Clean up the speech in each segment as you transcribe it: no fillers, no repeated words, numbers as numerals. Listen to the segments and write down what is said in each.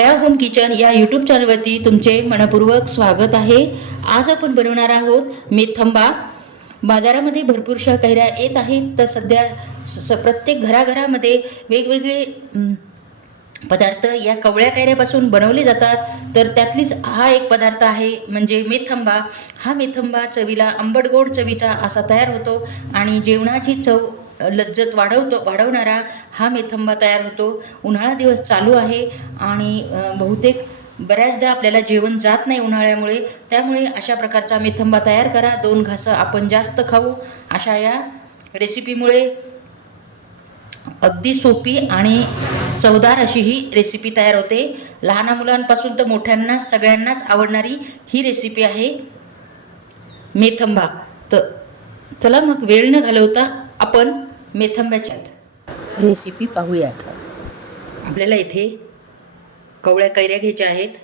छाया home kitchen या YouTube चॅनलवरती तुमचे मनपूर्वक स्वागत आहे। आज आपण बनवणार आहोत मेथंबा। बाजारामध्ये भरपूरशा कैऱ्या येत आहेत, तर सध्या प्रत्येक घराघरामध्ये वेगवेगळे पदार्थ या कवळ्या कैऱ्यापासून बनवले जातात। तर त्यातलीच हा एक पदार्थ आहे म्हणजे मेथंबा। हा मेथंबा चवीला आंबट गोड चवीचा असा तयार होतो आणि जेवणाची चव लज्जत वाढवणारा हा मेथंबा तयार होतो। उन्हाळा दिवस चालू आहे आणि बहुतेक बऱ्याचदा आपल्याला जेवण जात नाही उन्हाळ्यामुळे, त्यामुळे अशा प्रकारचा मेथंबा तयार करा। 2 घासं आपण जास्त खाऊ अशा या रेसिपीमुळे अगदी सोपी आणि चवदार अशी ही रेसिपी तयार होते। लहान मुलांपासून तर मोठ्यांना सगळ्यांनाच आवडणारी ही रेसिपी आहे मेथंबा। तर चला मग वेळ न घालवता आपण मेथंब्याच्या रेसिपी पाहूयात। आपल्याला इथे कवळ्या कैऱ्या घ्यायच्या आहेत।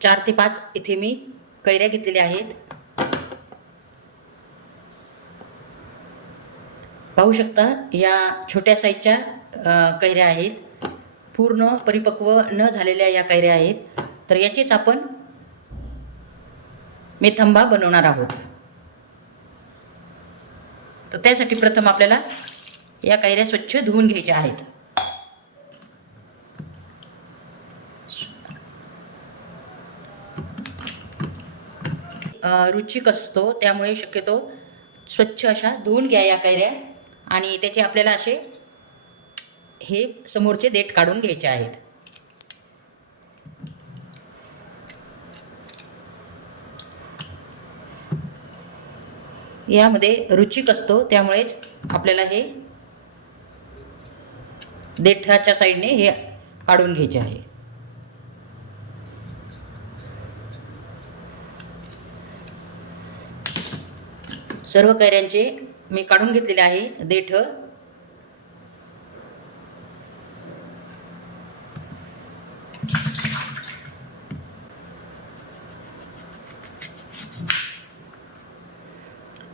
4 ते 5 इथे मी कैऱ्या घेतलेल्या आहेत। पाहू शकता या छोट्या साईजच्या कैऱ्या आहेत। पूर्ण परिपक्व न झालेल्या या कैऱ्या आहेत। तर याचीच आपण मेथंबा बनवणार आहोत। तर त्यासाठी प्रथम आपल्याला या कैऱ्या स्वच्छ धुवून घ्यायच्या आहेत। रुचिक असतो त्यामुळे शक्यतो स्वच्छ अशा धुवून घ्या या कैऱ्या आणि त्याचे आपल्याला असे हे समोरचे देठ काढून घ्यायचे आहेत। यामध्ये रुचिक असतो त्यामुळेच आपल्याला हे देठाच्या साईडने हे काढून घ्यायचे आहे। सर्व कैऱ्यांचे मी काढून घेतलेले आहे देठ।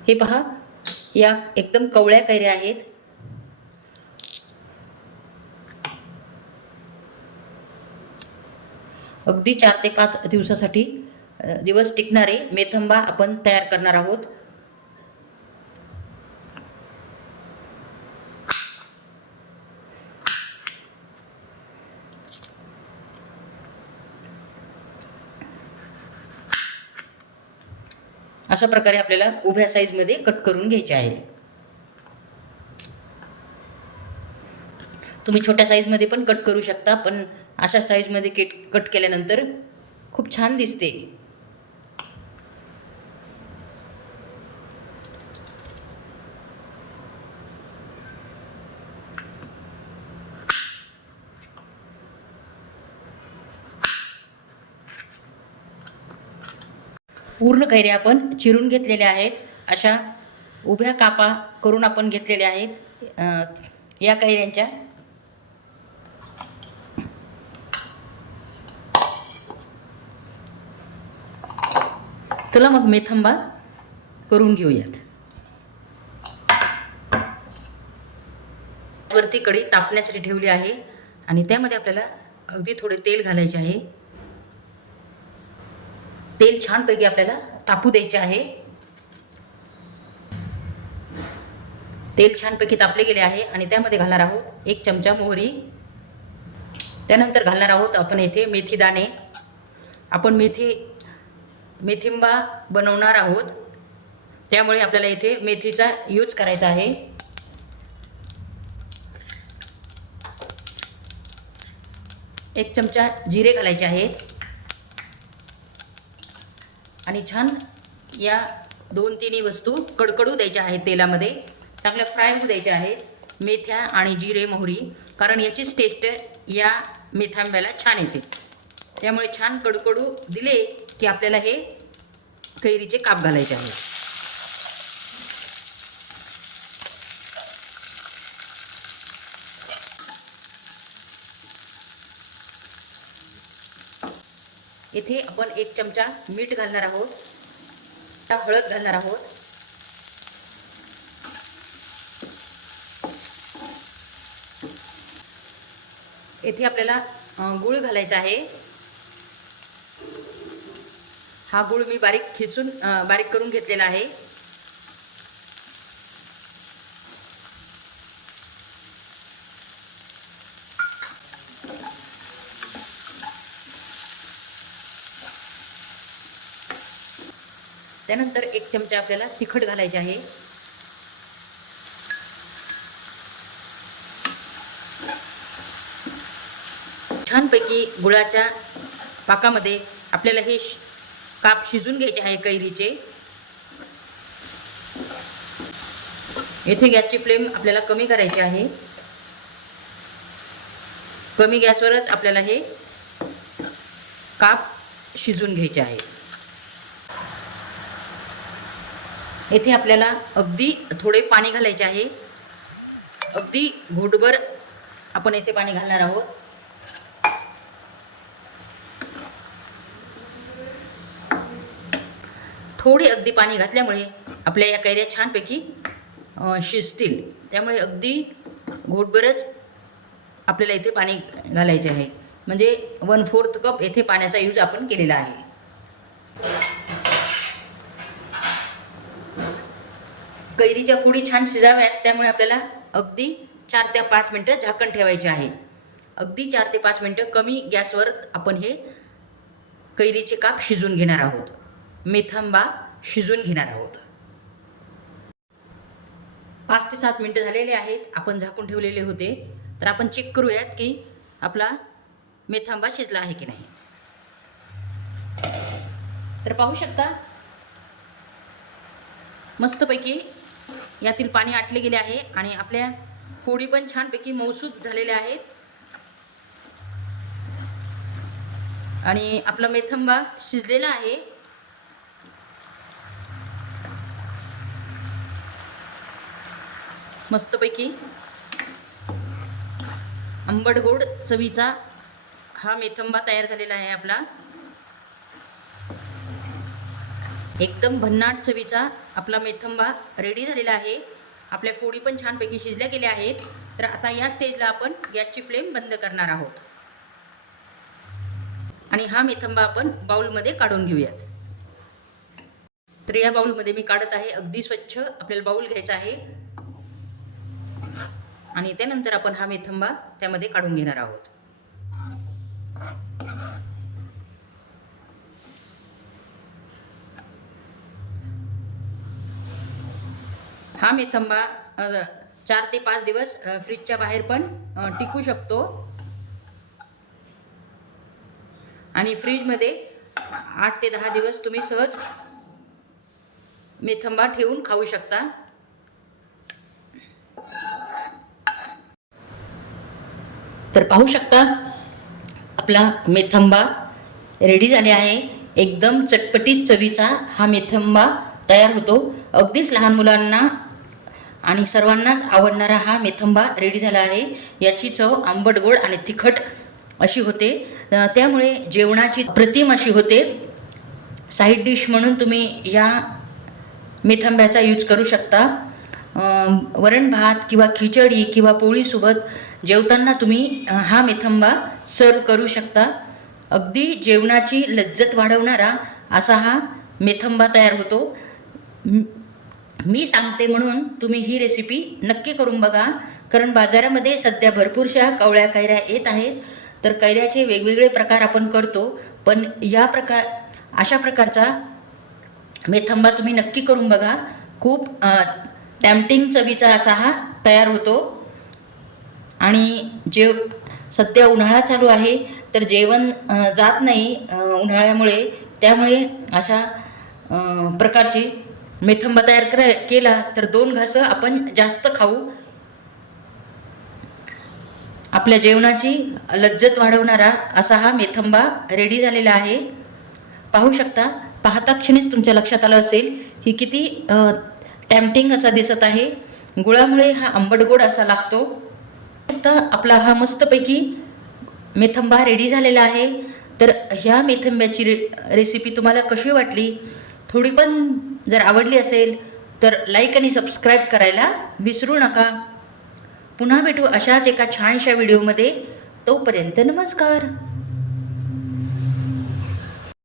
हे पहा या एकदम कवळ्या कैऱ्या आहेत। अगदी 4 ते 5 दिवसासाठी दिवस टिकणारे मेथंबा आपण तयार करणार आहोत। अशा प्रकारे आपल्याला उभ्या साईजमध्ये कट करून घ्यायचे आहे। तुम्ही छोट्या साईजमध्ये पण कट करू शकता, पण अशा साईजमध्ये कट केल्यानंतर खूप छान दिसते। पूर्ण कैऱ्या आपण चिरून घेतलेल्या आहेत। अशा उभ्या कापा करून आपण घेतलेल्या आहेत या कैऱ्यांच्या। चला मग मेथंबा करून घेऊयात। वरती कढई तापण्यासाठी ठेवली आहे आणि त्यामध्ये आपल्याला अगदी थोडे तेल घालायचे आहे। तेल छानपैकी आपल्याला तापू द्यायचे आहे। तेल छानपैकी तापले गेले आहे आणि त्यामध्ये घालणार आहोत 1 चमचा मोहरी। त्यानंतर घालणार आहोत आपण येथे मेथी दाणे। आपण मेथिंबा बनवणार आहोत त्यामुळे आपल्याला येथे मेथीचा यूज करायचा आहे। एक चमचा जिरे घालायचे आहेत आणि छान या 2-3 वस्तू कडकडू द्यायच्या आहेत तेलामध्ये। चांगल्या फ्राय होऊ द्यायच्या आहेत मेथ्या आणि जिरे मोहरी, कारण याचीच टेस्ट या मेथंब्याला छान येते। त्यामुळे छान कडकडू दिले की आपल्याला हे कैरीचे काप घालायचे आहेत। इथे आपण 1 चमचा मीठ घालणार आहोत, हळद घालणार आहोत। येथे आपल्याला गूळ घालायचा आहे. हा गूळ मी बारीक करून घेतलेला आहे. त्यानंतर 1 चमचा आपल्याला तिखट घालायचे आहे. छानपैकी गुळाच्या पाकामध्ये आपल्याला हे काप शिजून घ्यायचे आहे कैरीचे. येथे गॅसची फ्लेम आपल्याला कमी करायची आहे. कमी गॅसवरच आपल्याला हे काप शिजून घ्यायचे आहे. येथे आपल्याला अगदी थोडे पाणी घालायचे आहे. अगदी घोटभर आपण येथे पाणी घालणार आहोत. थोडे अगदी पाणी घातल्यामुळे आपल्या या कैऱ्या छानपैकी शिजतील. त्यामुळे अगदी घोटभरच आपल्याला इथे पाणी घालायचे आहे. म्हणजे 1/4 कप येथे पाण्याचा यूज आपण केलेला आहे. कैरीच्या फोडी छान शिजाव्यात त्यामुळे आपल्याला अगदी 4 ते 5 मिनटं झाकण ठेवायचे आहे. अगदी 4 ते 5 मिनटं कमी गॅसवर आपण हे कैरीचे काप शिजून घेणार आहोत. मेथंबा शिजून घेणार आहोत. 5 ते 7 मिनटं झालेले आहेत. आपण झाकून ठेवलेले होते. तर आपण चेक करूयात की आपला मेथंबा शिजला आहे की नाही. तर पाहू शकता मस्तपैकी यातील पाणी आटले गेले आहे आणि आपल्या फोडी पण छानपैकी मऊसूत झालेल्या आहेत. आणि आपला मेथंबा शिजलेला आहे. मस्तपैकी आंबट गोड चवीचा हा मेथंबा तयार झालेला आहे आपला. एकदम भन्नाट चवीचा आपला मेथंबा रेडी झालेला आहे. आपल्या फोडी पण छानपैकी शिजल्या गेल्या आहेत. तर आता या स्टेजला आपण गॅसची फ्लेम बंद करणार आहोत आणि हा मेथंबा आपण बाउलमध्ये काढून घेऊयात. तर या बाउलमध्ये मी काढत आहे. अगदी स्वच्छ आपल्याला बाउल घ्यायचा आहे आणि त्यानंतर आपण हा मेथंबा त्यामध्ये काढून घेणार आहोत. हा मेथंबा 4 ते 5 दिवस फ्रीजच्या बाहेर पण टिकू शकतो आणि फ्रीजमध्ये 8 ते 10 दिवस तुम्ही सहज मेथंबा ठेवून खाऊ शकता. तर पाहू शकता आपला मेथंबा रेडी झाले आहे. एकदम चटपटीत चवीचा हा मेथंबा तयार होतो. अगदीच लहान मुलांना आणि सर्वांनाच आवडणारा हा मेथंबा रेडी झाला आहे. याची चव आंबट गोड आणि तिखट अशी होते. त्यामुळे जेवणाची अप्रतिम अशी होते. साईड डिश म्हणून तुम्ही या मेथंब्याचा यूज करू शकता. वरण भात किंवा खिचडी किंवा पोळीसोबत जेवताना तुम्ही हा मेथंबा सर्व करू शकता. अगदी जेवणाची लज्जत वाढवणारा असा हा मेथंबा तयार होतो. मी सांगते म्हणून तुम्ही ही रेसिपी नक्की करून बघा. कारण बाजारामध्ये सध्या भरपूरशा कवळ्या कैऱ्या येत आहेत. तर कैऱ्याचे वेगवेगळे प्रकार आपण करतो, पण अशा प्रकारचा मेथंबा तुम्ही नक्की करून बघा. खूप टॅम्पटिंग चवीचा असा हा तयार होतो. आणि सध्या उन्हाळा चालू आहे तर जेवण जात नाही उन्हाळ्यामुळे. त्यामुळे अशा प्रकारचे मेथंबा तयार केला तर 2 घासं आपण जास्त खाऊ. आपल्या जेवणाची लज्जत वाढवणारा असा हा मेथंबा रेडी झालेला आहे. पाहू शकता. पाहता क्षणीच तुमच्या लक्षात आलं असेल ही किती टॅम्पटिंग असा दिसत आहे. गुळामुळे हा आंबट गोड असा लागतो. आता आपला हा मस्तपैकी मेथंबा रेडी झालेला आहे. तर ह्या मेथंब्याची रेसिपी तुम्हाला कशी वाटली? थोडी पण जर आवडली असेल तर लाईक आणि सबस्क्राईब करायला विसरू नका. पुन्हा भेटू अशाच एका छानशा व्हिडिओमध्ये. तोपर्यंत नमस्कार.